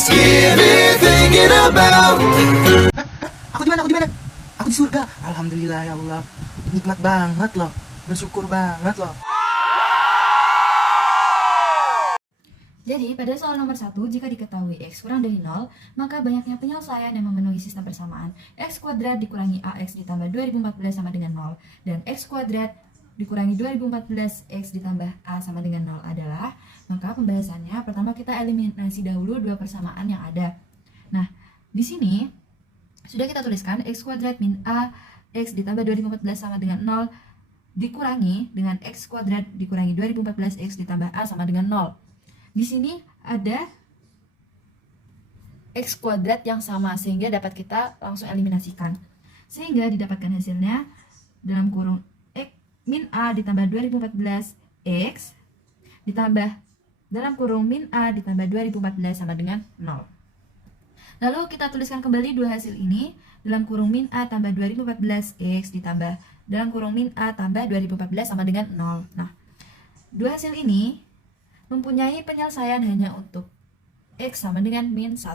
Aku di mana? Aku di surga. Alhamdulillah ya Allah. Nikmat banget loh. Bersyukur banget loh. Jadi, pada soal nomor 1, jika diketahui X kurang dari 0, maka banyaknya penyelesaian yang memenuhi sistem persamaan X kuadrat dikurangi AX ditambah 2014 sama dengan 0, dan X kuadrat dikurangi 2014 X ditambah A sama dengan 0 adalah, maka pembahasannya pertama kita eliminasi dahulu dua persamaan yang ada. Nah, di sini sudah kita tuliskan X kuadrat min A X ditambah 2014 sama dengan 0 dikurangi dengan X kuadrat dikurangi 2014 X ditambah A sama dengan 0. Di sini ada X kuadrat yang sama sehingga dapat kita langsung eliminasikan. Sehingga didapatkan hasilnya dalam kurung X min A ditambah 2014 X ditambah dalam kurung min A ditambah 2014 sama dengan 0. Lalu kita tuliskan kembali dua hasil ini dalam kurung min A tambah 2014 X ditambah dalam kurung min A tambah 2014 sama dengan 0. Nah, dua hasil ini mempunyai penyelesaian hanya untuk X sama dengan min 1.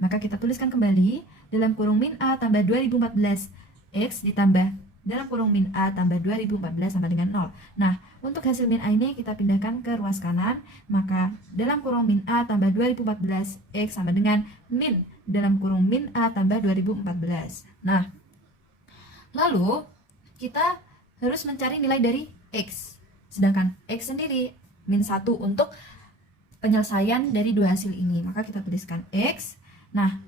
Maka kita tuliskan kembali dalam kurung min A tambah 2014 X ditambah dalam kurung min A tambah 2014 sama dengan 0. Nah, untuk hasil min A ini kita pindahkan ke ruas kanan, maka dalam kurung min A tambah 2014 X sama dengan min dalam kurung min A tambah 2014. Nah, lalu kita harus mencari nilai dari X, sedangkan X sendiri min 1 untuk penyelesaian dari dua hasil ini. Maka kita tuliskan X. Nah,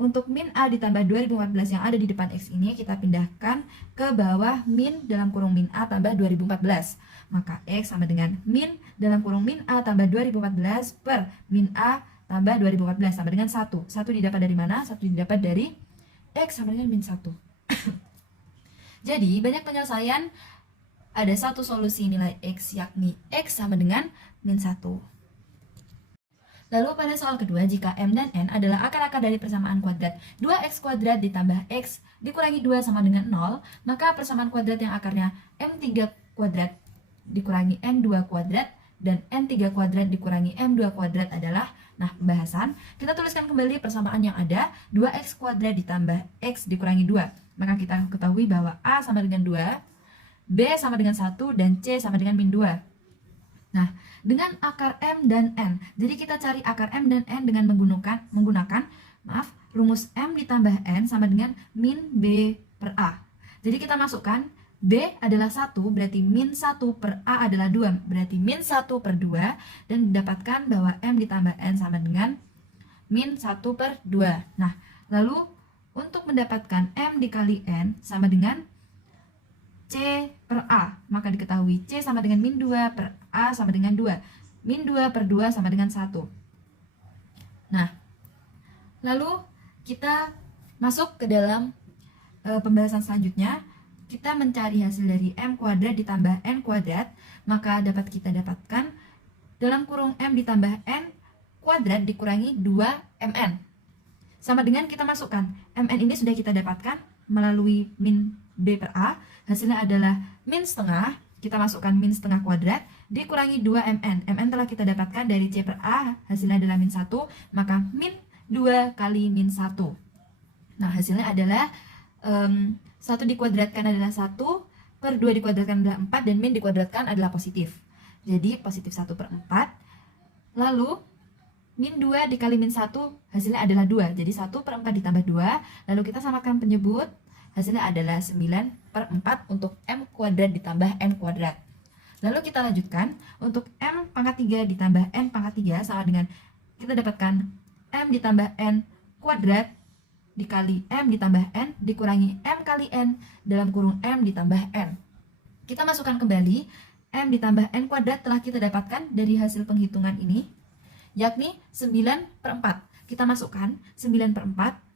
untuk min A ditambah 2014 yang ada di depan X ini kita pindahkan ke bawah min dalam kurung min A tambah 2014. Maka X sama dengan min dalam kurung min A tambah 2014 per min A tambah 2014 sama dengan 1. 1 didapat dari mana? 1 didapat dari X sama dengan min 1. Jadi, banyak penyelesaian ada satu solusi nilai X, yakni X sama dengan min 1. Lalu pada soal kedua, jika M dan N adalah akar-akar dari persamaan kuadrat 2X kuadrat ditambah X dikurangi 2 sama dengan 0, maka persamaan kuadrat yang akarnya M3 kuadrat dikurangi M2 kuadrat dan N3 kuadrat dikurangi M2 kuadrat adalah, nah pembahasan, kita tuliskan kembali persamaan yang ada 2X kuadrat ditambah X dikurangi 2. Maka kita ketahui bahwa A sama dengan 2, B sama dengan 1, dan C sama dengan min 2. Nah, dengan akar M dan N, jadi kita cari akar M dan N dengan menggunakan rumus M ditambah N sama dengan min B per A. Jadi kita masukkan B adalah 1, berarti min 1 per A adalah 2, berarti min 1 per 2, dan didapatkan bahwa M ditambah N sama dengan min 1 per 2. Nah, lalu untuk mendapatkan M dikali N sama dengan C per A, maka diketahui C sama dengan min 2 per A sama dengan 2. Min 2 per 2 sama dengan 1. Nah, lalu kita masuk ke dalam pembahasan selanjutnya. Kita mencari hasil dari M kuadrat ditambah N kuadrat, maka dapat kita dapatkan dalam kurung M ditambah N kuadrat dikurangi 2MN. Sama dengan kita masukkan, MN ini sudah kita dapatkan melalui min B per A, hasilnya adalah min setengah, kita masukkan min setengah kuadrat, dikurangi 2MN. MN telah kita dapatkan dari C per A, hasilnya adalah min 1, maka min 2 kali min 1. Nah, hasilnya adalah 1 dikuadratkan adalah 1, per 2 dikuadratkan adalah 4, dan min dikuadratkan adalah positif. Jadi, positif 1 per 4. Lalu, min 2 dikali min 1, hasilnya adalah 2. Jadi, 1 per 4 ditambah 2. Lalu kita samakan penyebut, hasilnya adalah 9 per 4 untuk M kuadrat ditambah N kuadrat. Lalu kita lanjutkan, untuk M pangkat 3 ditambah N pangkat 3 sama dengan kita dapatkan M ditambah N kuadrat dikali M ditambah N dikurangi M kali N dalam kurung M ditambah N. Kita masukkan kembali, M ditambah N kuadrat telah kita dapatkan dari hasil penghitungan ini, yakni 9 per 4. Kita masukkan 9 per 4.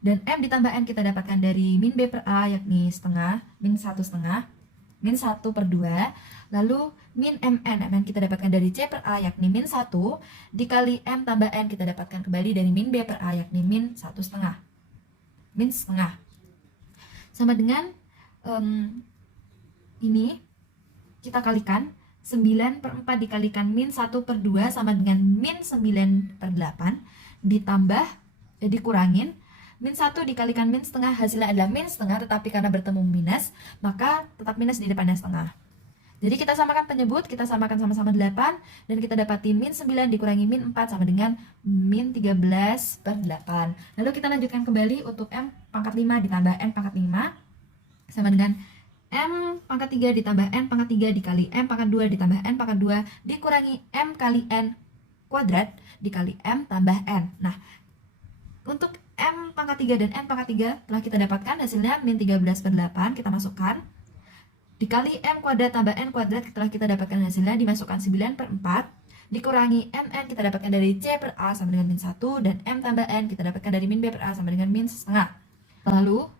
Dan M ditambah N kita dapatkan dari min B per A, yakni setengah, min 1 setengah, min 1 per 2. Lalu min MN kita dapatkan dari C per A, yakni min 1, dikali M tambah N kita dapatkan kembali dari min B per A, yakni min 1 setengah. Min setengah. Sama dengan ini, kita kalikan 9/4 dikalikan min 1/2 sama dengan min 9/8 ditambah dikurangin min 1 dikalikan min setengah, hasilnya adalah min setengah, tetapi karena bertemu minus maka tetap minus di depannya setengah. Jadi kita samakan penyebut, kita samakan sama-sama 8 dan kita dapati min 9 dikurangi min 4 sama dengan min 13/8. Lalu kita lanjutkan kembali untuk m pangkat 5 ditambah n pangkat 5 sama dengan m pangkat 3 ditambah n pangkat 3 dikali m pangkat 2 ditambah n pangkat 2 dikurangi m kali n kuadrat dikali m tambah n. Nah, untuk m pangkat 3 dan n pangkat 3 telah kita dapatkan hasilnya min 13/8, kita masukkan dikali m kuadrat tambah n kuadrat, setelah kita dapatkan hasilnya dimasukkan 9/4 dikurangi mn kita dapatkan dari c per a sama dengan min 1 dan m tambah n kita dapatkan dari min b per a sama dengan min setengah. Lalu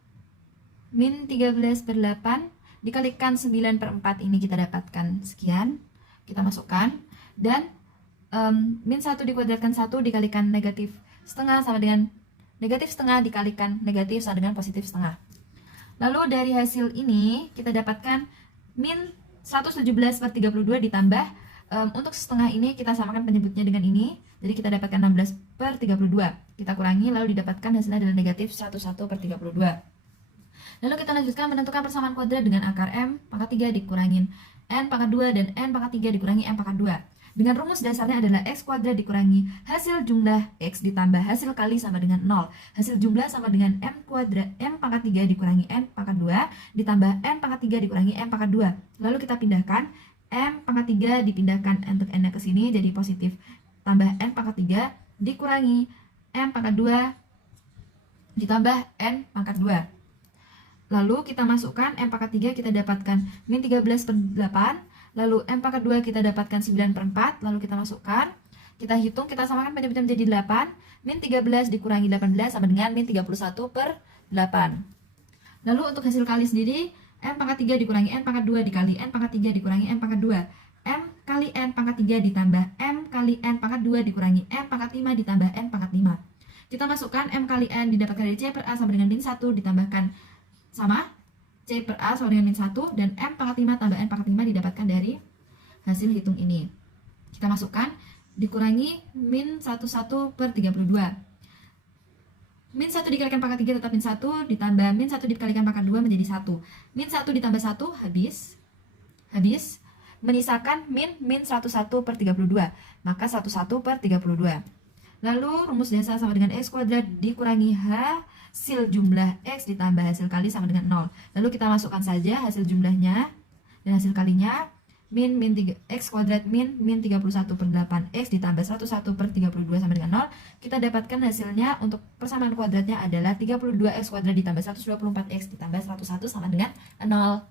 min 13/8 dikalikan 9/4 ini kita dapatkan sekian, kita masukkan dan min 1 dikuadratkan 1 dikalikan negatif setengah sama dengan negatif setengah dikalikan negatif sama dengan positif setengah. Lalu dari hasil ini kita dapatkan min 117/32 ditambah untuk setengah ini kita samakan penyebutnya dengan ini. Jadi kita dapatkan 16/32. Kita kurangi lalu didapatkan hasilnya adalah negatif 11/32. Lalu kita lanjutkan menentukan persamaan kuadrat dengan akar m pangkat 3 dikurangin n pangkat 2 dan n pangkat 3 dikurangi m pangkat 2. Dengan rumus dasarnya adalah x kuadrat dikurangi hasil jumlah x ditambah hasil kali sama dengan 0. Hasil jumlah sama dengan m kuadrat m pangkat 3 dikurangi n pangkat 2 ditambah n pangkat 3 dikurangi m pangkat 2. Lalu kita pindahkan m pangkat 3 dipindahkan untuk n ke sini jadi positif tambah n pangkat 3 dikurangi m pangkat 2 ditambah n pangkat 2. Lalu kita masukkan m pangkat 3 kita dapatkan min 13/8. Lalu m pangkat 2 kita dapatkan 9/4. Lalu kita masukkan, kita hitung, kita samakan penyebutnya menjadi 8. Min 13 dikurangi 18 sama dengan min 31/8. Lalu untuk hasil kali sendiri, m pangkat 3 dikurangi n pangkat 2 dikali n pangkat 3 dikurangi n pangkat 2. M kali n pangkat 3 ditambah m kali n pangkat 2 dikurangi m pangkat 5 ditambah n pangkat 5. Kita masukkan m kali n didapatkan dari c per a sama dengan min 1 ditambahkan sama c per a sama dengan min 1 dan m pangkat 5 tambah n pangkat 5 didapatkan dari hasil hitung ini. Kita masukkan dikurangi min 11/32. Min 1 dikalikan pangkat 3 tetap min 1 ditambah min 1 dikalikan pangkat 2 menjadi 1. Min 1 ditambah 1 habis. Menyisakan min 11/32. Maka 11/32. Lalu rumus dasar sama dengan x kuadrat dikurangi hasil jumlah x ditambah hasil kali sama dengan 0. Lalu kita masukkan saja hasil jumlahnya dan hasil kalinya. Min 3, x kuadrat min 31/8 x ditambah 11/32 sama dengan 0. Kita dapatkan hasilnya untuk persamaan kuadratnya adalah 32x kuadrat ditambah 124x ditambah 101 sama dengan 0.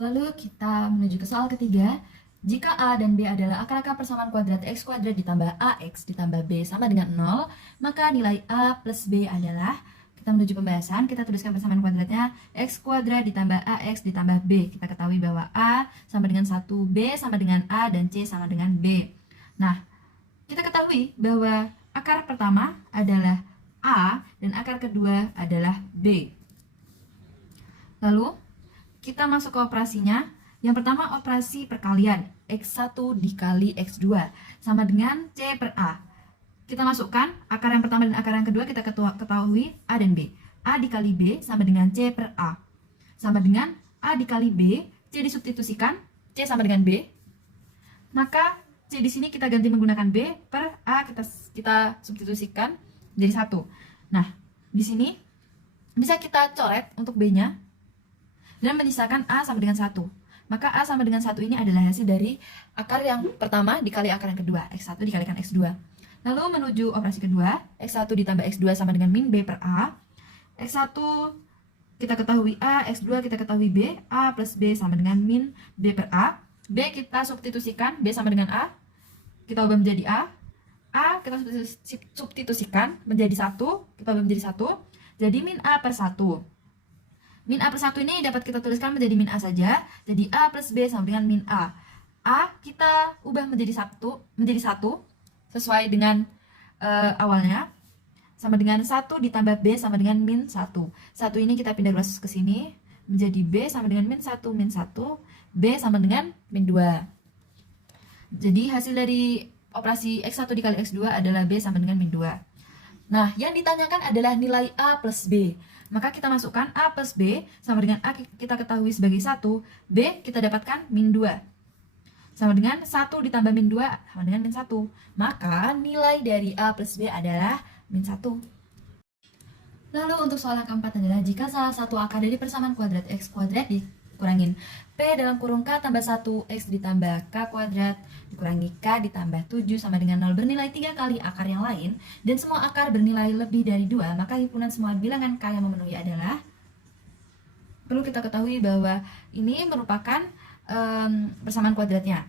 Lalu kita menuju ke soal ketiga. Jika A dan B adalah akar-akar persamaan kuadrat x kuadrat ditambah AX ditambah B sama dengan 0, maka nilai A plus B adalah, kita menuju pembahasan, kita tuliskan persamaan kuadratnya x kuadrat ditambah AX ditambah B. Kita ketahui bahwa A sama dengan 1, B sama dengan A, dan C sama dengan B. Nah, kita ketahui bahwa akar pertama adalah A dan akar kedua adalah B. Lalu, kita masuk ke operasinya. Yang pertama operasi perkalian, x1 dikali x2 sama dengan c per a. Kita masukkan akar yang pertama dan akar yang kedua, kita ketahui a dan b. A dikali b sama dengan c per a. Sama dengan a dikali b, c disubstitusikan, c sama dengan b. Maka c di sini kita ganti menggunakan b per a, kita substitusikan jadi 1. Nah, di sini bisa kita coret untuk b-nya dan menyisakan a sama dengan 1. Maka A sama dengan 1 ini adalah hasil dari akar yang pertama dikali akar yang kedua, x1 dikalikan x2. Lalu menuju operasi kedua, x1 ditambah x2 sama dengan min B per A. X1 kita ketahui A, x2 kita ketahui B, A plus B sama dengan min B per A. B kita substitusikan, B sama dengan A, kita ubah menjadi A kita substitusikan menjadi 1, kita ubah menjadi 1, jadi min A per 1. Min A per 1 ini dapat kita tuliskan menjadi min A saja. Jadi A plus B sama dengan min A. A kita ubah menjadi 1 sesuai dengan awalnya. Sama dengan 1 ditambah B sama dengan min 1. 1 ini kita pindah ke sini menjadi B sama dengan min 1 min 1. B sama dengan min 2. Jadi hasil dari operasi X1 dikali X2 adalah B sama dengan min 2. Nah, yang ditanyakan adalah nilai A plus B. Maka kita masukkan A plus B sama dengan A kita ketahui sebagai 1, B kita dapatkan min 2. Sama dengan 1 ditambah min 2 sama dengan min 1. Maka nilai dari A plus B adalah min 1. Lalu untuk soal yang keempat adalah jika salah satu akar dari persamaan kuadrat X kuadrat dikurangin P dalam kurung K tambah 1 X ditambah K kuadrat dikurangi K ditambah 7 sama dengan 0 bernilai 3 kali akar yang lain dan semua akar bernilai lebih dari 2, maka himpunan semua bilangan K yang memenuhi adalah, perlu kita ketahui bahwa ini merupakan persamaan kuadratnya.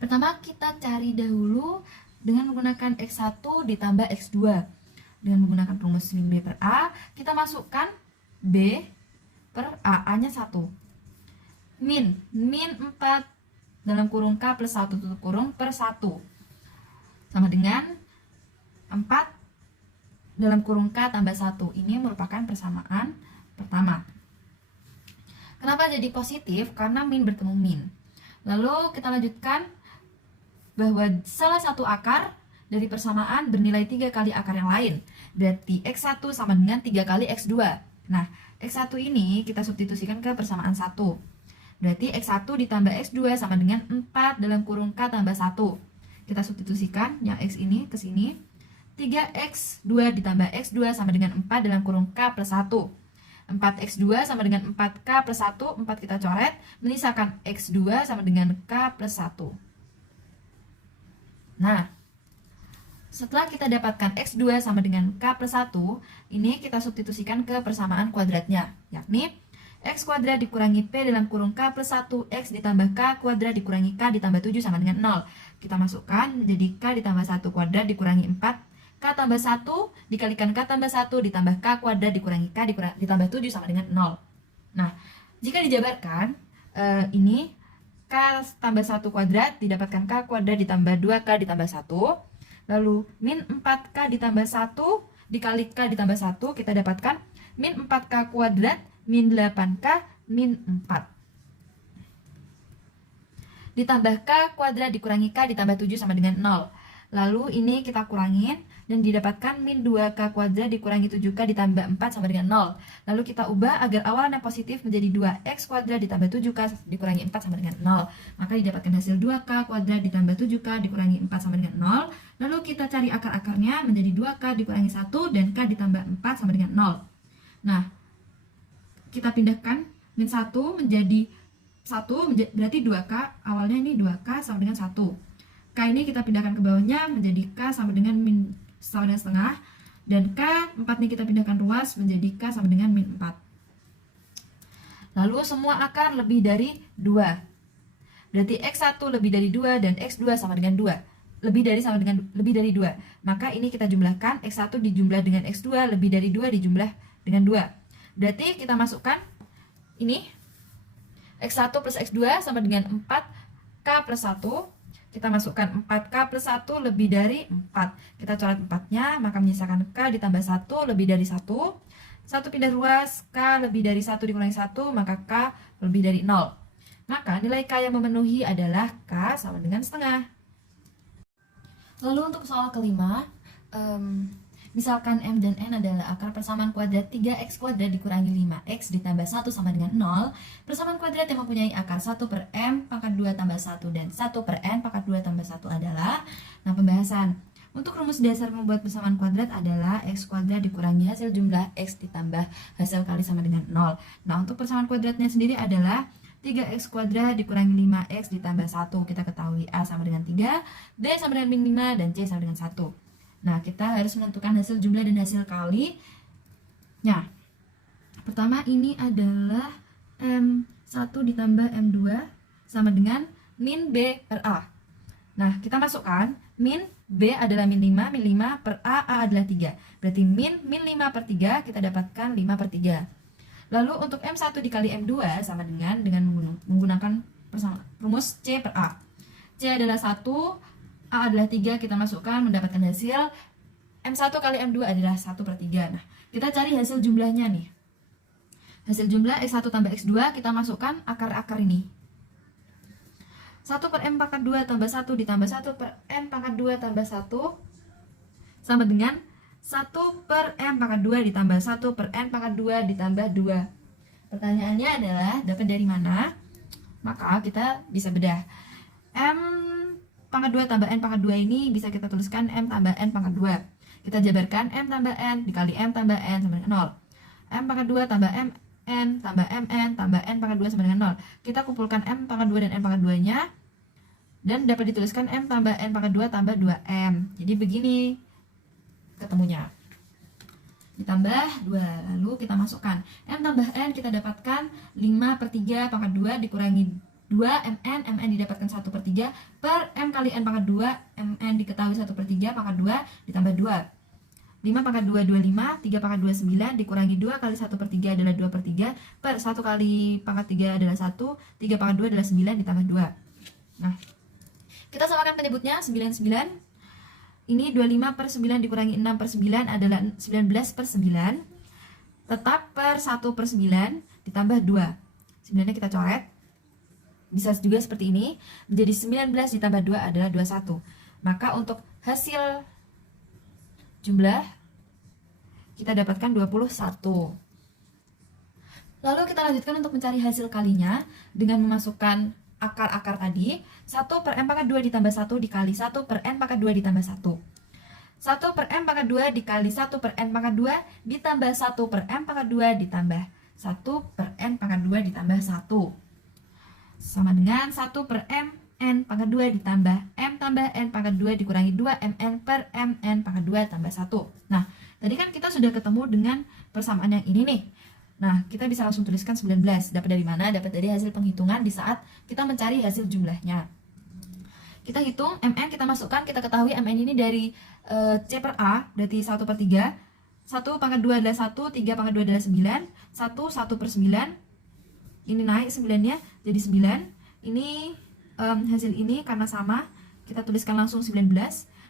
Pertama kita cari dahulu dengan menggunakan X1 ditambah X2. Dengan menggunakan rumus min B per A, kita masukkan B per A, A-nya 1. Min 4 dalam kurung K plus 1 tutup kurung per 1. Sama dengan 4 dalam kurung K tambah 1. Ini merupakan persamaan pertama. Kenapa jadi positif? Karena min bertemu min. Lalu kita lanjutkan bahwa salah satu akar dari persamaan bernilai 3 kali akar yang lain. Berarti X1 sama dengan 3 kali X2. Nah, X1 ini kita substitusikan ke persamaan 1. Berarti X1 ditambah X2 sama dengan 4 dalam kurung K tambah 1. Kita substitusikan yang X ini ke sini. 3X2 ditambah X2 sama dengan 4 dalam kurung K plus 1. 4X2 sama dengan 4K plus 1. 4 kita coret. Menyisakan X2 sama dengan K plus 1. Nah, setelah kita dapatkan X2 sama dengan K plus 1, ini kita substitusikan ke persamaan kuadratnya, yakni X kuadrat dikurangi P dalam kurung K plus 1, X ditambah K kuadrat dikurangi K ditambah 7 sama dengan 0. Kita masukkan menjadi K ditambah 1 kuadrat dikurangi 4, K tambah 1 dikalikan K tambah 1 ditambah K kuadrat dikurangi K ditambah 7 sama dengan 0. Nah, jika dijabarkan, ini K tambah 1 kuadrat didapatkan K kuadrat ditambah 2K ditambah 1. Lalu min 4K ditambah 1 dikali K ditambah 1, kita dapatkan min 4K kuadrat min 8K min 4. Ditambah K kuadrat dikurangi K ditambah 7 sama dengan 0. Lalu ini kita kurangin dan didapatkan min 2K kuadrat dikurangi 7K ditambah 4 sama dengan 0. Lalu kita ubah agar awalnya positif menjadi 2X kuadrat ditambah 7K dikurangi 4 sama dengan 0. Maka didapatkan hasil 2K kuadrat ditambah 7K dikurangi 4 sama dengan 0. Lalu kita cari akar-akarnya menjadi 2K dikurangi 1 dan K ditambah 4 sama dengan 0. Nah, kita pindahkan min 1 menjadi 1, berarti 2K, awalnya ini 2K sama dengan 1. K ini kita pindahkan ke bawahnya menjadi K sama dengan min sama dengan setengah. Dan K 4 ini kita pindahkan ruas menjadi K sama dengan min 4. Lalu semua akar lebih dari 2. Berarti X1 lebih dari 2 dan X2 sama dengan 2. Lebih dari 2. Maka ini kita jumlahkan, X1 dijumlah dengan X2 lebih dari 2 dijumlah dengan 2. Berarti kita masukkan ini X1 plus X2 sama dengan 4K plus 1. Kita masukkan 4K plus 1 lebih dari 4. Kita coret 4-nya, maka menyisakan K ditambah 1 lebih dari 1. 1 pindah ruas, K lebih dari 1 dikurangi 1, maka K lebih dari 0. Maka nilai K yang memenuhi adalah K sama dengan setengah. Lalu untuk soal kelima, misalkan M dan N adalah akar persamaan kuadrat 3X kuadrat dikurangi 5X ditambah 1 sama dengan 0. Persamaan kuadrat yang mempunyai akar 1 per M pangkat 2 tambah 1 dan 1 per N pangkat 2 tambah 1 adalah. Nah, pembahasan. Untuk rumus dasar membuat persamaan kuadrat adalah X kuadrat dikurangi hasil jumlah X ditambah hasil kali sama dengan 0. Nah, untuk persamaan kuadratnya sendiri adalah 3X kuadrat dikurangi 5X ditambah 1. Kita ketahui A sama dengan 3, B sama dengan min 5, dan C sama dengan 1. Nah, kita harus menentukan hasil jumlah dan hasil kali. Nah, pertama ini adalah M1 ditambah M2 sama dengan min B per A. Nah, kita masukkan min B adalah min 5, min 5 per A adalah 3. Berarti min 5 per 3, kita dapatkan 5 per 3. Lalu untuk M1 dikali M2 sama dengan menggunakan rumus C per A. C adalah 1, A adalah 3, kita masukkan mendapatkan hasil M1 kali M2 adalah 1 per 3. Nah, kita cari hasil jumlahnya nih. Hasil jumlah X1 tambah X2, kita masukkan akar-akar ini. 1 per M pangkat 2 tambah 1 ditambah 1 per M pangkat 2 tambah 1 sama dengan 1 per M pangkat 2 ditambah 1 per N pangkat 2 ditambah 2. Pertanyaannya adalah dapat dari mana? Maka kita bisa bedah. M pangkat 2 tambah N pangkat 2 ini bisa kita tuliskan M tambah N pangkat 2. Kita jabarkan M tambah N dikali M tambah N sama dengan 0. M pangkat 2 tambah M N tambah MN tambah N pangkat 2 sama dengan 0. Kita kumpulkan M pangkat 2 dan N pangkat 2 nya dan dapat dituliskan M tambah N pangkat 2 tambah 2M. Jadi begini ketemunya. Ditambah 2, lalu kita masukkan M tambah N, kita dapatkan 5 per 3 pangkat 2 dikurangi 2 MN, MN didapatkan 1 per 3 per M kali N pangkat 2, MN diketahui 1 per 3 pangkat 2 ditambah 2. 5 pangkat 2, 25, 3 pangkat 2, 9, dikurangi 2 kali 1 per 3 adalah 2 per 3, per 1 kali pangkat 3 adalah 1, 3 pangkat 2 adalah 9 ditambah 2. Nah, kita samakan penyebutnya, 9, 9. Ini 25 per 9 dikurangi 6 per 9 adalah 19 per 9. Tetap per 1 per 9 ditambah 2. 9-nya kita coret. Bisa juga seperti ini. Menjadi 19 ditambah 2 adalah 21. Maka untuk hasil jumlah kita dapatkan 21. Lalu kita lanjutkan untuk mencari hasil kalinya dengan memasukkan akar-akar tadi. 1 per M pangkat 2 ditambah 1 dikali 1 per N pangkat 2 ditambah 1. 1 per M pangkat 2 dikali 1 per N pangkat 2 ditambah 1 per M pangkat 2 ditambah 1 per N pangkat 2 ditambah 1. Sama dengan 1 per M N pangkat 2 ditambah M tambah N pangkat 2 dikurangi 2 MN per MN pangkat 2 tambah 1. Nah, tadi kan kita sudah ketemu dengan persamaan yang ini nih. Nah, kita bisa langsung tuliskan 19. Dapat dari mana? Dapat dari hasil penghitungan di saat kita mencari hasil jumlahnya. Kita hitung, MN kita masukkan, kita ketahui MN ini dari C per A, berarti 1 per 3. 1 pangkat 2 adalah 1, 3 pangkat 2 adalah 9. 1 per 9. Ini naik 9-nya jadi 9. Ini hasil ini karena sama, kita tuliskan langsung 19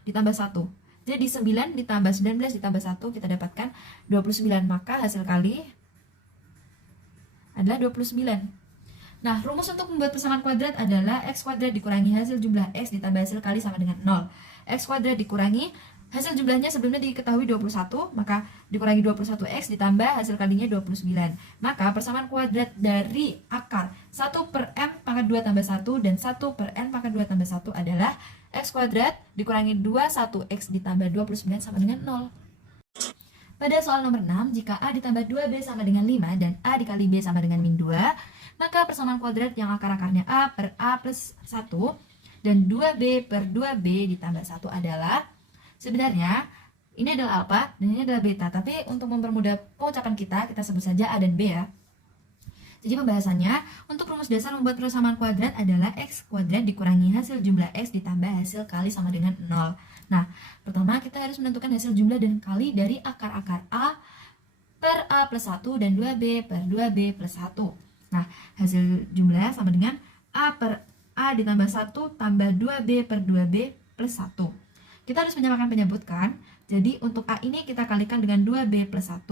ditambah 1. Jadi 9 ditambah 19 ditambah 1 kita dapatkan 29. Maka hasil kali adalah 29. Nah, rumus untuk membuat persamaan kuadrat adalah x kuadrat dikurangi hasil jumlah x ditambah hasil kali sama dengan 0. X kuadrat dikurangi hasil jumlahnya sebelumnya diketahui 21, maka dikurangi 21x ditambah hasil kalinya 29. Maka persamaan kuadrat dari akar 1 per M pangkat 2 tambah 1 dan 1 per N pangkat 2 tambah 1 adalah x kuadrat dikurangi 21x ditambah 29 sama dengan 0. Pada soal nomor 6, jika A ditambah 2B sama dengan 5 dan A dikali B sama dengan min 2, maka persamaan kuadrat yang akar-akarnya A per A plus 1 dan 2B per 2B ditambah 1 adalah, sebenarnya ini adalah alfa dan ini adalah beta, tapi untuk mempermudah pengucapan kita sebut saja A dan B ya. Jadi pembahasannya, untuk rumus dasar membuat persamaan kuadrat adalah x kuadrat dikurangi hasil jumlah x ditambah hasil kali sama dengan 0. Nah, pertama kita harus menentukan hasil jumlah dan kali dari akar-akar A per A plus 1 dan 2B per 2B plus 1. Nah, hasil jumlah sama dengan A per A ditambah 1 tambah 2B per 2B plus 1. Kita harus menyamakan penyebut kan. Jadi untuk A ini kita kalikan dengan 2B plus 1.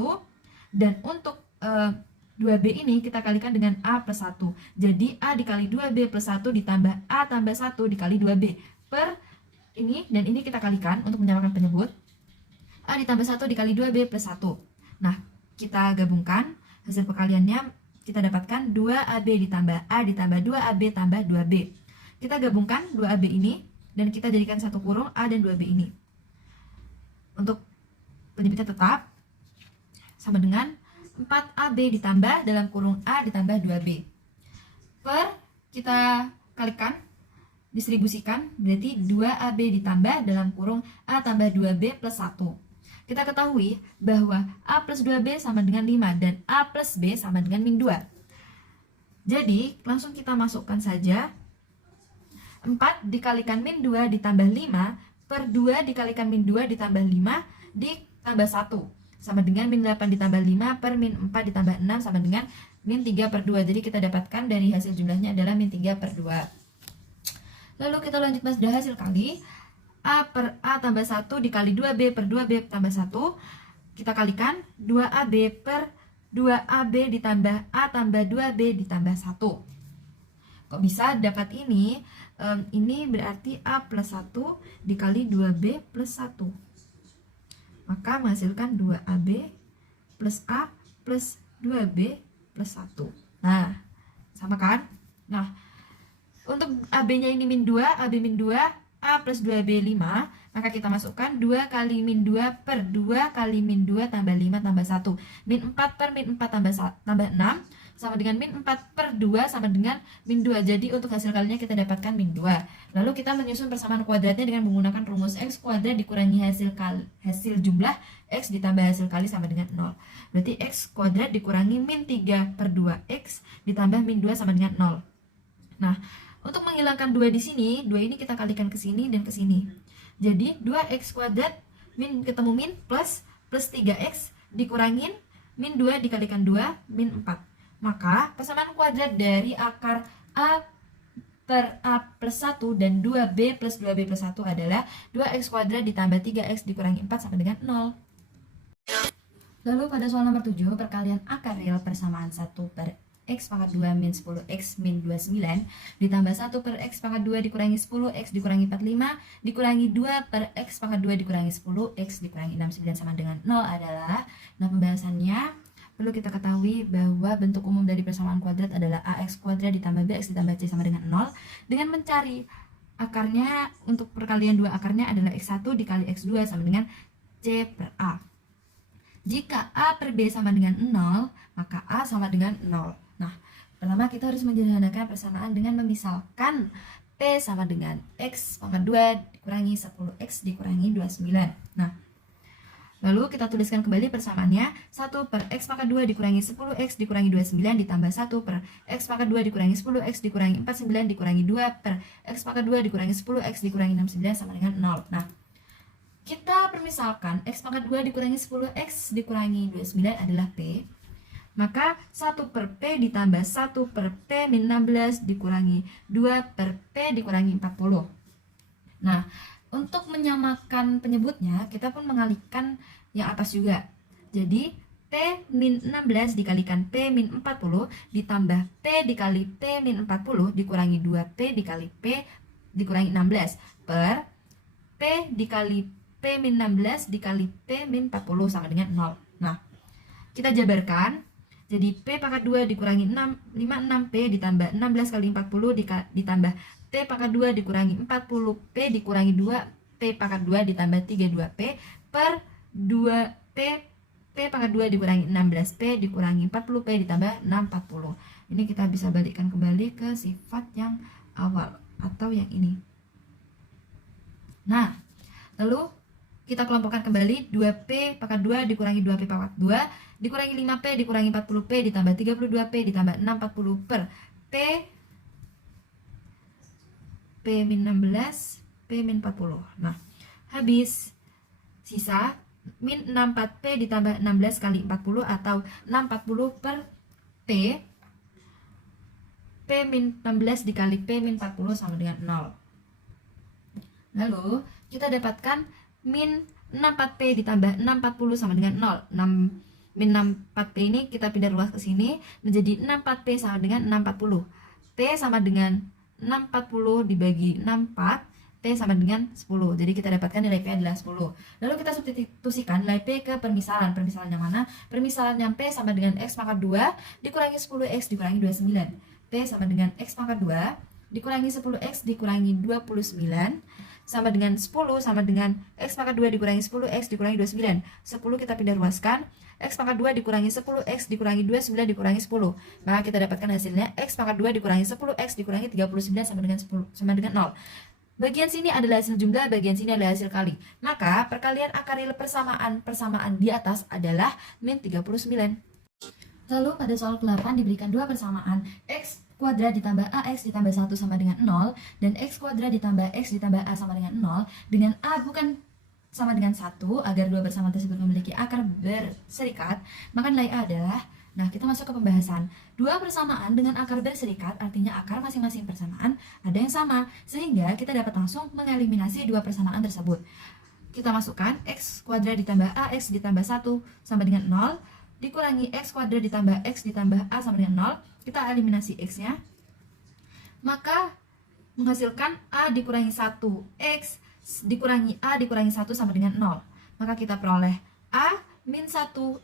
Dan untuk 2B ini kita kalikan dengan A plus 1. Jadi A dikali 2B plus 1 ditambah A tambah 1 dikali 2B per ini dan ini kita kalikan untuk menyamakan penyebut. A ditambah 1 dikali 2B plus 1. Nah, kita gabungkan hasil perkaliannya, kita dapatkan 2AB ditambah A ditambah 2AB tambah 2B. Kita gabungkan 2AB ini dan kita jadikan satu kurung A dan 2B ini. Untuk penyebutnya tetap sama dengan 4AB ditambah dalam kurung A ditambah 2B. Per kita kalikan, distribusikan, berarti 2AB ditambah dalam kurung A tambah 2B plus 1. Kita ketahui bahwa A plus 2B sama dengan 5 dan A plus B sama dengan min 2. Jadi langsung kita masukkan saja 4 dikalikan min 2 ditambah 5 per 2 dikalikan min 2 ditambah 5 ditambah 1 sama dengan min 8 ditambah 5 per min 4 ditambah 6 sama dengan min 3 per 2. Jadi kita dapatkan dari hasil jumlahnya adalah min 3 per 2. Lalu kita lanjut pada hasil kali. A per A tambah 1 dikali 2B per 2B tambah 1. Kita kalikan 2AB per 2AB ditambah A tambah 2B ditambah 1. Kok bisa dapat ini? Ini berarti A plus 1 dikali 2B plus 1. Maka menghasilkan 2AB plus A plus 2B plus 1. Nah, sama kan? Nah, untuk AB-nya ini min 2, AB min 2, A plus 2B 5, maka kita masukkan 2 kali min 2 per 2 kali min 2 tambah 5 tambah 1. Min 4 per min 4 tambah 6 sama dengan min 4 per 2 sama dengan min 2. Jadi untuk hasil kalinya kita dapatkan min 2. Lalu kita menyusun persamaan kuadratnya dengan menggunakan rumus x kuadrat dikurangi hasil jumlah x ditambah hasil kali sama dengan 0. Berarti x kuadrat dikurangi min 3 per 2x ditambah min 2 sama dengan 0. Nah, untuk menghilangkan 2 di sini, 2 ini kita kalikan ke sini dan ke sini. Jadi 2x kuadrat min ketemu min plus 3x dikurangin min 2 dikalikan 2 min 4. Maka persamaan kuadrat dari akar A per A plus 1 dan 2B plus 2B plus 1 adalah 2x kuadrat ditambah 3x dikurangi 4 sama dengan 0. Lalu pada soal nomor 7, perkalian akar real persamaan 1 per x pangkat 2 min 10x min 29 ditambah 1 per x pangkat 2 dikurangi 10x dikurangi 45 dikurangi 2 per x pangkat 2 dikurangi 10x dikurangi 69 sama dengan 0 adalah, nah pembahasannya perlu kita ketahui bahwa bentuk umum dari persamaan kuadrat adalah ax kuadrat ditambah bx ditambah c sama dengan 0. Dengan mencari akarnya, untuk perkalian dua akarnya adalah x1 dikali x2 sama dengan c per a. Jika a per b sama dengan 0, maka a sama dengan 0. Nah, pertama kita harus menyederhanakan persamaan dengan memisalkan p sama dengan x pangkat 2 dikurangi 10x dikurangi 29. Nah, lalu kita tuliskan kembali persamaannya. 1 per x pangkat 2 dikurangi 10x dikurangi 29 ditambah 1 per x pangkat 2 dikurangi 10x dikurangi 49 dikurangi 2 per x pangkat 2 dikurangi 10x dikurangi 69 sama dengan 0. Nah, kita permisalkan x pangkat 2 dikurangi 10x dikurangi 29 adalah p. Maka 1 per p ditambah 1 per p min 16 dikurangi 2 per p dikurangi 40. Nah, untuk menyamakan penyebutnya, kita pun mengalihkan yang atas juga. Jadi, P min 16 dikalikan P min 40 ditambah P dikali P min 40 dikurangi 2P dikali P dikurangi 16 per P dikali P min 16 dikali P min 40 sama dengan 0. Nah, kita jabarkan. Jadi, P pangkat 2 dikurangi 56P ditambah 16 kali 40 ditambah P pangkat 2 dikurangi 40P dikurangi 2 P pangkat 2 ditambah 32P per 2P P pangkat 2 dikurangi 16P dikurangi 40P ditambah 640. Ini kita bisa balikkan kembali ke sifat yang awal atau yang ini. Nah, lalu kita kelompokkan kembali. 2P pangkat 2 dikurangi 2P pangkat 2 dikurangi 5P dikurangi 40P ditambah 32P ditambah 640 per P min 16, P min 40. Nah, habis sisa min 64P ditambah 16 kali 40 atau 640 per P min 16 dikali P min 40 sama dengan 0. Lalu, kita dapatkan min 64P ditambah 640 sama dengan 0. Min 64P ini kita pindah ruas ke sini menjadi 64P sama dengan 640. P sama dengan 640 dibagi 64, P sama dengan 10. Jadi kita dapatkan nilai P adalah 10. Lalu kita substitusikan nilai P ke permisalan. Permisalan yang mana? Permisalan yang P sama dengan X pangkat 2 dikurangi 10X dikurangi 29. P sama dengan X pangkat 2 dikurangi 10X dikurangi 29 sama dengan 10 sama dengan X pangkat 2 dikurangi 10X dikurangi 29. 10 kita pindah ruaskan. X pangkat 2 dikurangi 10X dikurangi 29 dikurangi 10. Maka kita dapatkan hasilnya X pangkat 2 dikurangi 10X dikurangi 39 sama dengan 10 sama dengan 0. Bagian sini adalah hasil jumlah, bagian sini adalah hasil kali. Maka perkalian akar real persamaan di atas adalah min 39. Lalu pada soal ke-8 diberikan dua persamaan X kuadrat ditambah AX ditambah 1 sama dengan 0 dan X kuadrat ditambah X ditambah A sama dengan 0 dengan A bukan sama dengan 1 agar dua persamaan tersebut memiliki akar berserikat, maka nilai A adalah, nah kita masuk ke pembahasan. Dua persamaan dengan akar berserikat artinya akar masing-masing persamaan ada yang sama, sehingga kita dapat langsung mengeliminasi dua persamaan tersebut. Kita masukkan X kuadrat ditambah AX ditambah 1 sama dengan 0 dikurangi X kuadrat ditambah X ditambah A sama dengan 0. Kita eliminasi X nya, maka menghasilkan A dikurangi 1 X dikurangi A dikurangi 1 sama dengan 0. Maka kita peroleh A min 1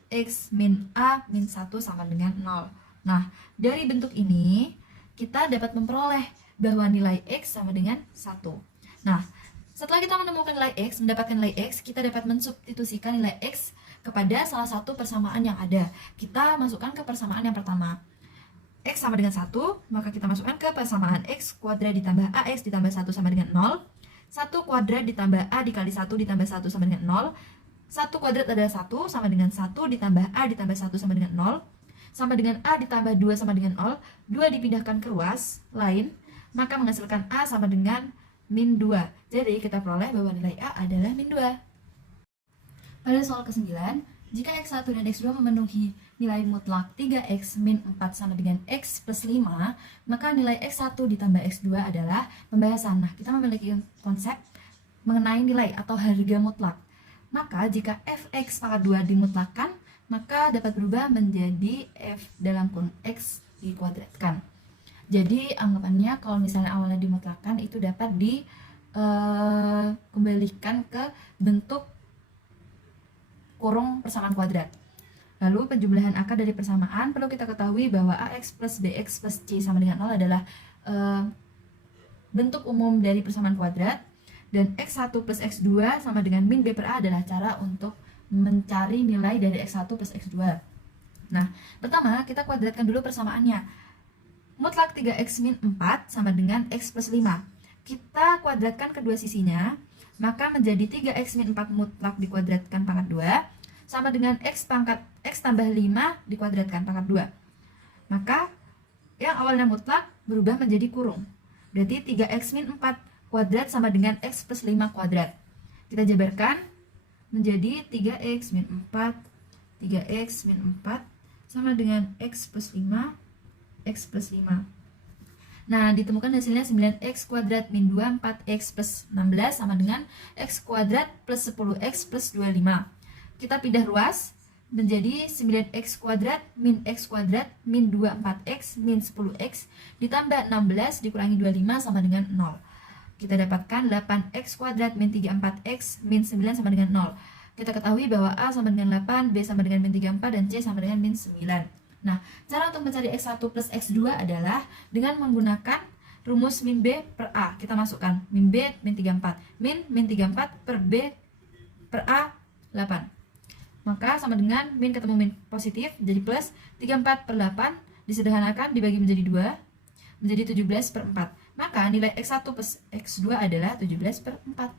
X min A min 1 sama dengan 0. Nah, dari bentuk ini kita dapat memperoleh bahwa nilai X sama dengan 1. Nah, setelah kita menemukan nilai X, mendapatkan nilai X, kita dapat mensubstitusikan nilai X kepada salah satu persamaan yang ada. Kita masukkan ke persamaan yang pertama. X sama dengan 1, maka kita masukkan ke persamaan X kuadrat ditambah AX ditambah 1 sama dengan 0. 1 kuadrat ditambah A dikali 1 ditambah 1 sama dengan 0. 1 kuadrat adalah 1 sama dengan 1 ditambah A ditambah 1 sama dengan 0. Sama dengan A ditambah 2 sama dengan 0. 2 dipindahkan ke ruas lain, maka menghasilkan A sama dengan min 2. Jadi kita peroleh bahwa nilai A adalah min 2. Pada soal ke-9, jika X1 dan X2 memenuhi nilai mutlak 3X min 4 sama dengan X plus 5, maka nilai X1 ditambah X2 adalah pembahasan. Nah, kita memiliki konsep mengenai nilai atau harga mutlak. Maka jika Fx pangkat 2 dimutlakkan, maka dapat berubah menjadi F dalam kurung X dikuadratkan. Jadi anggapannya kalau misalnya awalnya dimutlakkan itu dapat dikembalikan ke bentuk kurung persamaan kuadrat. Lalu penjumlahan akar dari persamaan perlu kita ketahui bahwa AX plus BX plus C sama dengan 0 adalah bentuk umum dari persamaan kuadrat, dan X1 plus X2 sama dengan min B per A adalah cara untuk mencari nilai dari X1 plus X2. Nah, pertama kita kuadratkan dulu persamaannya. Mutlak 3X min 4 sama dengan X plus 5. Kita kuadratkan kedua sisinya, maka menjadi 3X min 4 mutlak dikuadratkan pangkat 2 sama dengan X pangkat X tambah 5 dikuadratkan pangkat 2. Maka yang awalnya mutlak berubah menjadi kurung. Berarti 3X min 4 kuadrat sama dengan X plus 5 kuadrat. Kita jabarkan menjadi 3X min 4, 3X min 4 sama dengan X plus 5, X plus 5. Nah, ditemukan hasilnya 9X kuadrat min 2, 4X plus 16 sama dengan X kuadrat plus 10X plus 25. Kita pindah ruas menjadi 9X kuadrat min X kuadrat min 2, 4X min 10X ditambah 16 dikurangi 25 sama dengan 0. Kita dapatkan 8X kuadrat min 3, 4X min 9 sama dengan 0. Kita ketahui bahwa A sama dengan 8, B sama dengan min 3, 4, dan C sama dengan min 9. Nah, cara untuk mencari X1 plus X2 adalah dengan menggunakan rumus min B per A. Kita masukkan min B, min 3, 4. Min 3, 4 per B per A, 8. Maka sama dengan min ketemu min positif, jadi plus 3, 4 per 8. Disederhanakan, dibagi menjadi 2, menjadi 17 per 4. Maka nilai X1 plus X2 adalah 17 per 4.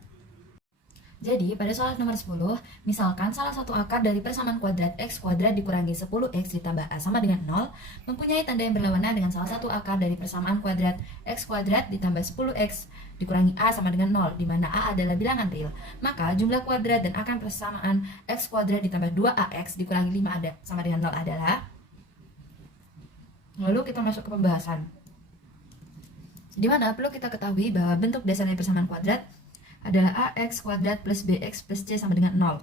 Jadi, pada soal nomor 10, misalkan salah satu akar dari persamaan kuadrat X kuadrat dikurangi 10X ditambah A sama dengan 0, mempunyai tanda yang berlawanan dengan salah satu akar dari persamaan kuadrat X kuadrat ditambah 10X dikurangi A sama dengan 0, di mana A adalah bilangan real. Maka, jumlah kuadrat dan akar persamaan X kuadrat ditambah 2AX dikurangi 5 sama dengan 0 adalah... Lalu kita masuk ke pembahasan. Di mana perlu kita ketahui bahwa bentuk dasar dari persamaan kuadrat adalah AX kuadrat plus BX plus C sama dengan 0.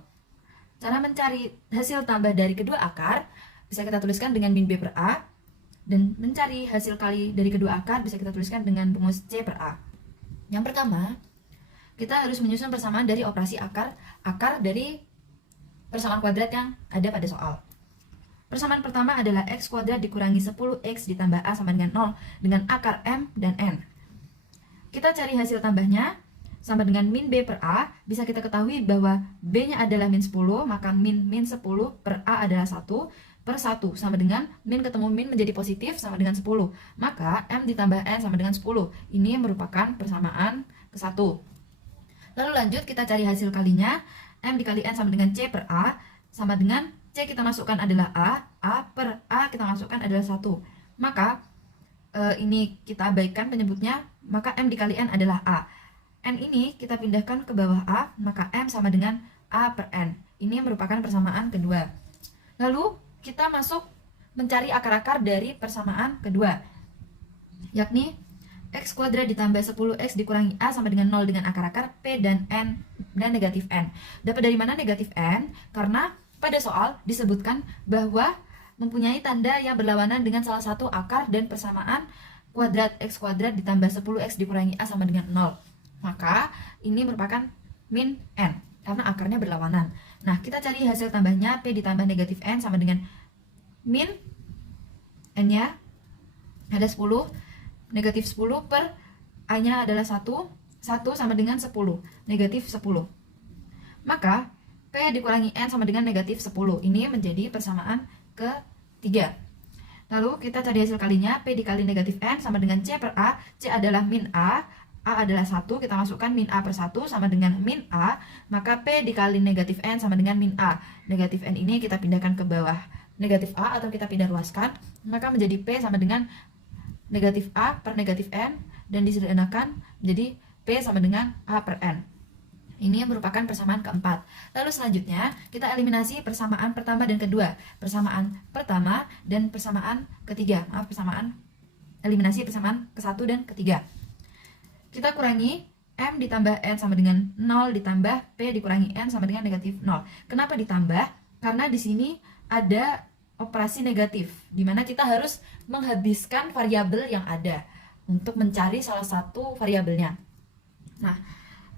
Cara mencari hasil tambah dari kedua akar bisa kita tuliskan dengan min B per A, dan mencari hasil kali dari kedua akar bisa kita tuliskan dengan rumus C per A. Yang pertama, kita harus menyusun persamaan dari operasi akar dari persamaan kuadrat yang ada pada soal. Persamaan pertama adalah X kuadrat dikurangi 10X ditambah A sama dengan 0 dengan akar M dan N. Kita cari hasil tambahnya sama dengan min B per A. Bisa kita ketahui bahwa B-nya adalah min 10, maka min 10 per A adalah 1 per 1 sama dengan min ketemu min menjadi positif sama dengan 10. Maka M ditambah N sama dengan 10. Ini merupakan persamaan ke-1. Lalu lanjut kita cari hasil kalinya. M dikali N sama dengan C per A sama dengan C kita masukkan adalah A per A kita masukkan adalah 1. Maka ini kita abaikan penyebutnya, maka M dikali N adalah A. N ini kita pindahkan ke bawah A, maka M sama dengan A per N. Ini merupakan persamaan kedua. Lalu kita masuk mencari akar-akar dari persamaan kedua, yakni X kuadrat ditambah 10X dikurangi A sama dengan 0 dengan akar-akar P dan N dan negatif N. Dapat dari mana negatif N? Karena pada soal disebutkan bahwa mempunyai tanda yang berlawanan dengan salah satu akar dan persamaan kuadrat X kuadrat ditambah 10X dikurangi A sama dengan 0. Maka ini merupakan min N karena akarnya berlawanan. Nah, kita cari hasil tambahnya P ditambah negatif N sama dengan min N-nya ada 10, negatif 10 per A-nya adalah 1 sama dengan 10, negatif 10. Maka P dikurangi N sama dengan negatif 10. Ini menjadi persamaan ketiga. Lalu kita cari hasil kalinya, P dikali negatif N sama dengan C per A. C adalah min A adalah 1, kita masukkan min A per 1 sama dengan min A. Maka P dikali negatif N sama dengan min A. Negatif N ini kita pindahkan ke bawah negatif A atau kita pindah ruaskan. Maka menjadi P sama dengan negatif A per negatif N. Dan disederhanakan menjadi P sama dengan A per N. Ini merupakan persamaan keempat. Lalu selanjutnya kita eliminasi persamaan pertama dan kedua. Persamaan pertama dan persamaan ketiga. Eliminasi persamaan ke-1 dan ketiga. Kita kurangi M ditambah N sama dengan 0 ditambah P dikurangi N sama dengan negatif 0. Kenapa ditambah? Karena di sini ada operasi negatif, di mana kita harus menghabiskan variabel yang ada untuk mencari salah satu variabelnya. Nah,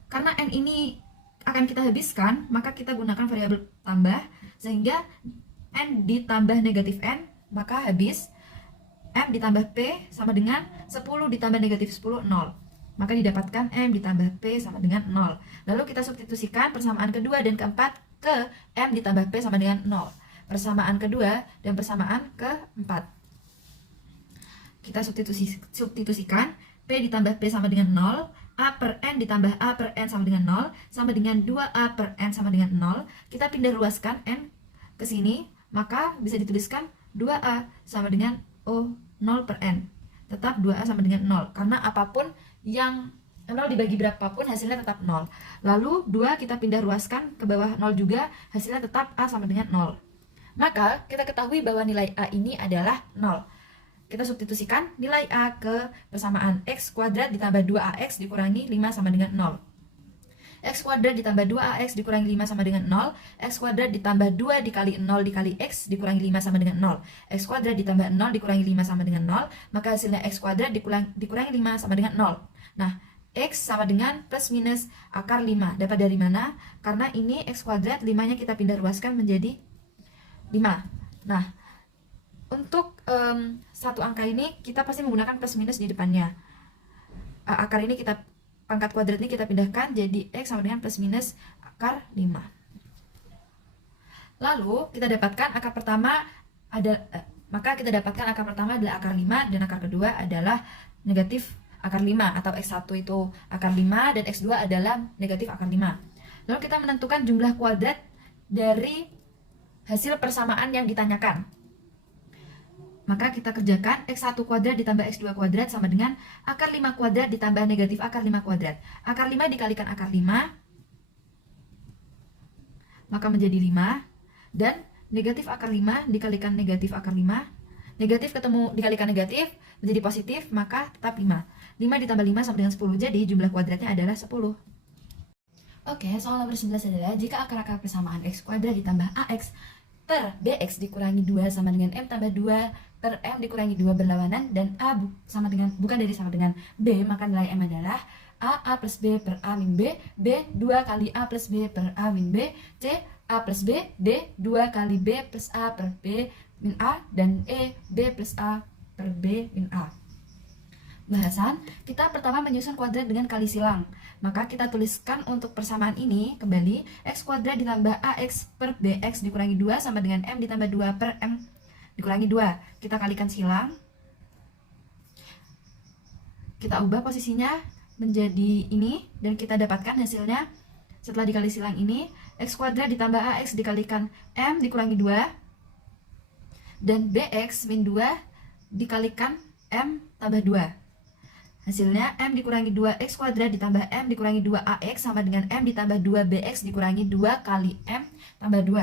karena N ini akan kita habiskan, maka kita gunakan variabel tambah, sehingga N ditambah negatif N, maka habis. M ditambah P sama dengan 10 ditambah negatif 10, 0. Maka didapatkan M ditambah P sama dengan 0. Lalu kita substitusikan persamaan kedua dan keempat ke M ditambah P sama dengan 0. Persamaan kedua dan persamaan keempat. Kita substitusikan P ditambah P sama dengan 0, A per N ditambah A per N sama dengan 0, sama dengan 2A per N sama dengan 0. Kita pindah ruaskan N ke sini, maka bisa dituliskan 2A sama dengan O 0 per N. Tetap 2A sama dengan 0, karena apapun yang 0 dibagi berapapun hasilnya tetap 0. Lalu 2 kita pindah ruaskan ke bawah 0 juga, hasilnya tetap A sama dengan 0. Maka kita ketahui bahwa nilai A ini adalah 0. Kita substitusikan nilai A ke persamaan X kuadrat ditambah 2AX dikurangi 5 sama dengan 0. X kuadrat ditambah 2AX dikurangi 5 sama dengan 0. X kuadrat ditambah 2 dikali 0 dikali X dikurangi 5 sama dengan 0. X kuadrat ditambah 0 dikurangi 5 sama dengan 0. Maka hasilnya X kuadrat dikurangi 5 sama dengan 0. Nah, X sama dengan plus minus akar 5. Dapat dari mana? Karena ini X kuadrat, 5-nya kita pindah ruaskan menjadi 5. Nah, untuk satu angka ini kita pasti menggunakan plus minus di depannya. Akar ini pangkat kuadrat ini kita pindahkan jadi X sama dengan plus minus akar 5. Lalu kita dapatkan akar pertama maka kita dapatkan akar pertama adalah akar 5 dan akar kedua adalah negatif akar 5 atau X1 itu akar 5 dan X2 adalah negatif akar 5. Lalu kita menentukan jumlah kuadrat dari hasil persamaan yang ditanyakan. Maka kita kerjakan X1 kuadrat ditambah X2 kuadrat sama dengan akar 5 kuadrat ditambah negatif akar 5 kuadrat. Akar 5 dikalikan akar 5, maka menjadi 5. Dan negatif akar 5 dikalikan negatif akar 5. Negatif ketemu dikalikan negatif, menjadi positif, maka tetap 5. 5 ditambah 5 sama dengan 10, jadi jumlah kuadratnya adalah 10. Oke, soal nomor 11 adalah jika akar-akar persamaan X kuadrat ditambah AX per BX dikurangi 2 sama dengan M tambah 2 per M dikurangi 2 berlawanan dan A bukan dari sama dengan B, maka nilai M adalah A plus B per A min B, B 2 kali A plus B per A min B, C A plus B, D 2 kali B plus A per B min A, dan E B plus A per B min A. Bahasan, kita pertama menyusun kuadrat dengan kali silang. Maka kita tuliskan untuk persamaan ini kembali X kuadrat ditambah AX per BX dikurangi 2 sama dengan M ditambah 2 per M dikurangi 2. Kita kalikan silang. Kita ubah posisinya menjadi ini dan kita dapatkan hasilnya setelah dikali silang ini X kuadrat ditambah AX dikalikan M dikurangi 2 dan BX min 2 dikalikan M tambah 2. Hasilnya M dikurangi 2X kuadrat ditambah M dikurangi 2AX sama dengan M ditambah 2BX dikurangi 2 kali M tambah 2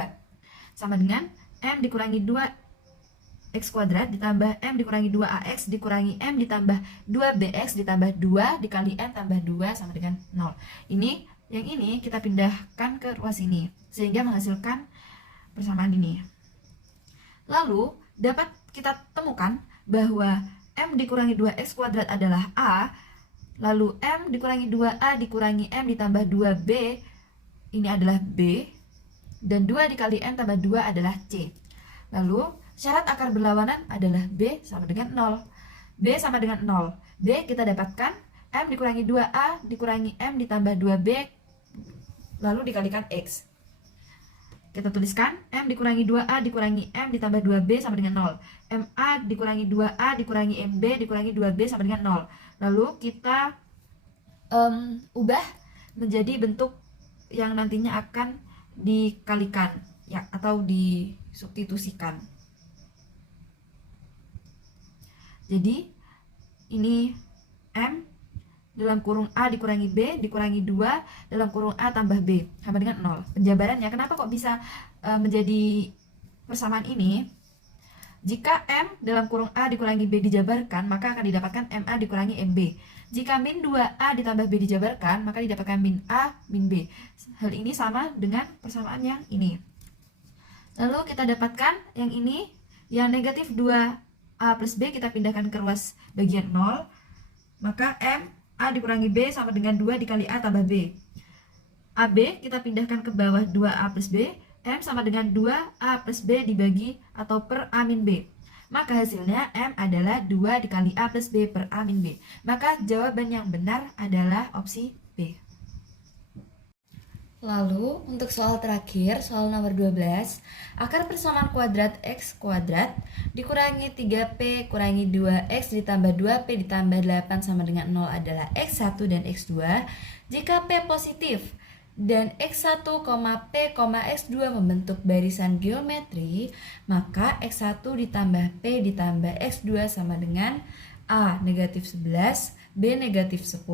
sama dengan M dikurangi 2X kuadrat ditambah M dikurangi 2AX dikurangi M ditambah 2BX ditambah 2 dikali M tambah 2 sama dengan 0. Yang ini kita pindahkan ke ruas ini sehingga menghasilkan persamaan ini. Lalu dapat kita temukan bahwa M dikurangi 2X kuadrat adalah A, lalu M dikurangi 2A dikurangi M ditambah 2B, ini adalah B, dan 2 dikali M tambah 2 adalah C. Lalu syarat akar berlawanan adalah B sama dengan 0. B sama dengan 0. B kita dapatkan M dikurangi 2A dikurangi M ditambah 2B, lalu dikalikan X. Kita tuliskan M dikurangi 2A dikurangi M ditambah 2B sama dengan 0. MA dikurangi 2A dikurangi MB dikurangi 2B sama dengan 0. Lalu kita ubah menjadi bentuk yang nantinya akan dikalikan ya, atau disubstitusikan. Jadi ini M dalam kurung A dikurangi B dikurangi 2 dalam kurung A tambah B sama dengan 0. Penjabarannya, kenapa kok bisa menjadi persamaan ini? Jika M dalam kurung A dikurangi B dijabarkan, maka akan didapatkan MA dikurangi MB. Jika min 2A ditambah B dijabarkan, maka didapatkan min A min B. Hal ini sama dengan persamaan yang ini. Lalu kita dapatkan yang ini, yang negatif 2A plus B kita pindahkan ke ruas bagian 0, maka M A dikurangi B sama dengan 2 dikali A tambah B. AB kita pindahkan ke bawah 2A plus B. M sama dengan 2A plus B dibagi atau per A min B. Maka hasilnya M adalah 2 dikali A plus B per A min B. Maka jawaban yang benar adalah opsi B. Lalu untuk soal terakhir, soal nomor 12, akar persamaan kuadrat X kuadrat dikurangi 3P kurangi 2X ditambah 2P ditambah 8 sama dengan 0 adalah X1 dan X2. Jika P positif dan X1, P, X2 membentuk barisan geometri, maka X1 ditambah P ditambah X2 sama dengan A negatif 11, B negatif 10,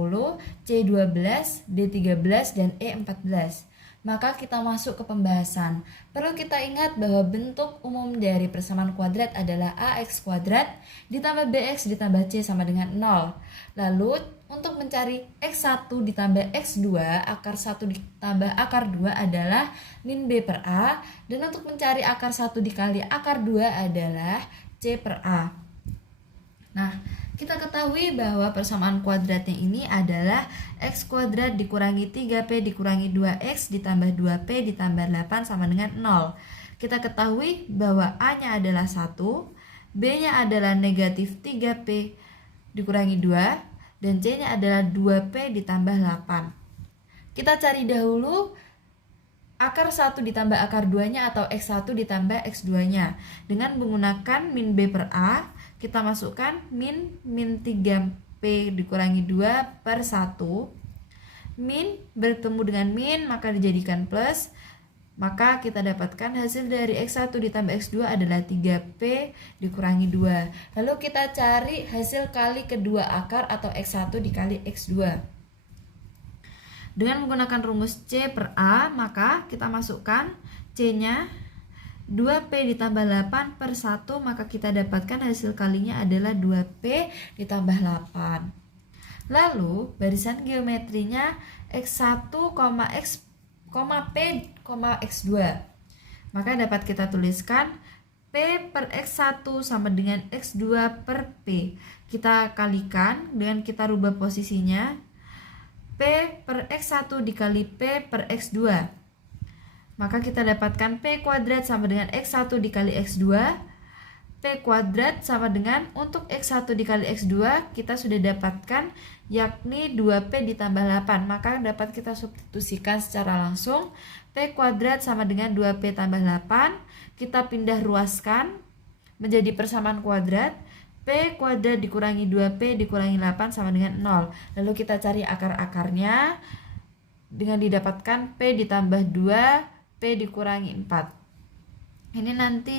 C 12, D 13, dan E 14. Maka kita masuk ke pembahasan. Perlu kita ingat bahwa bentuk umum dari persamaan kuadrat adalah AX kuadrat ditambah BX ditambah C sama dengan 0. Lalu untuk mencari X1 ditambah X2, akar 1 ditambah akar 2 adalah min B per A. Dan untuk mencari akar 1 dikali akar 2 adalah C per A. Nah, kita ketahui bahwa persamaan kuadratnya ini adalah X kuadrat dikurangi 3P dikurangi 2X ditambah 2P ditambah 8 sama dengan 0. Kita ketahui bahwa A-nya adalah 1, B-nya adalah negatif 3P dikurangi 2, dan C-nya adalah 2P ditambah 8. Kita cari dahulu akar 1 ditambah akar 2-nya atau X1 ditambah X2-nya. Dengan menggunakan min B per A, kita masukkan min 3P dikurangi 2 per 1. Min bertemu dengan min, maka dijadikan plus. Maka kita dapatkan hasil dari X1 ditambah X2 adalah 3P dikurangi 2. Lalu kita cari hasil kali kedua akar atau X1 dikali X2. Dengan menggunakan rumus C per A, maka kita masukkan C-nya 2P ditambah 8 per 1, maka kita dapatkan hasil kalinya adalah 2P ditambah 8. Lalu barisan geometrinya X1, X, P, X2. Maka dapat kita tuliskan P per X1 sama dengan X2 per P. Kita kalikan dengan kita rubah posisinya. P per X1 dikali P per X2. Maka kita dapatkan P kuadrat sama dengan X1 dikali X2. P kuadrat sama dengan, untuk X1 dikali X2 kita sudah dapatkan, yakni 2P ditambah 8. Maka dapat kita substitusikan secara langsung. P kuadrat sama dengan 2P tambah 8. Kita pindah ruaskan menjadi persamaan kuadrat. P kuadrat dikurangi 2P dikurangi 8 sama dengan 0. Lalu kita cari akar-akarnya dengan didapatkan P ditambah 2, P dikurangi 4. Ini nanti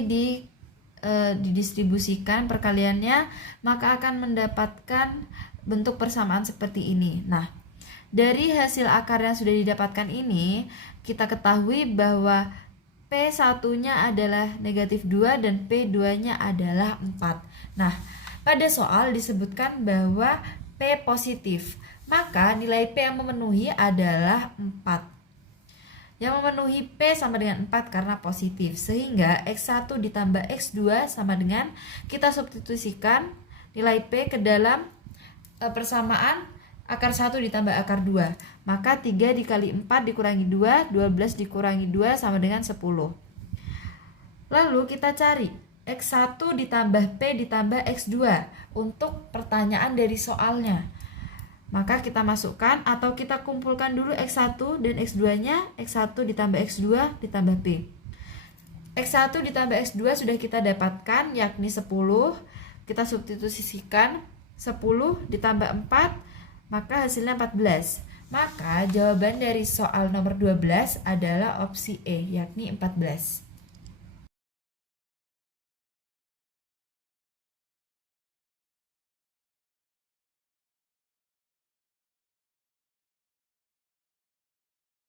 didistribusikan perkaliannya, maka akan mendapatkan bentuk persamaan seperti ini. Nah, dari hasil akar yang sudah didapatkan ini, kita ketahui bahwa P1-nya adalah negatif 2 dan P2-nya adalah 4. Nah, pada soal disebutkan bahwa P positif, maka nilai P yang memenuhi adalah 4. Yang memenuhi P sama dengan 4 karena positif, sehingga X1 ditambah X2 sama dengan, kita substitusikan nilai P ke dalam persamaan akar 1 ditambah akar 2. Maka 3 dikali 4 dikurangi 2, 12 dikurangi 2 sama dengan 10. Lalu kita cari X1 ditambah P ditambah X2 untuk pertanyaan dari soalnya. Maka kita masukkan atau kita kumpulkan dulu X1 dan X2-nya. X1 ditambah X2 ditambah P. X1 ditambah X2 sudah kita dapatkan, yakni 10. Kita substitusikan 10 ditambah 4, maka hasilnya 14. Maka jawaban dari soal nomor 12 adalah opsi E, yakni 14.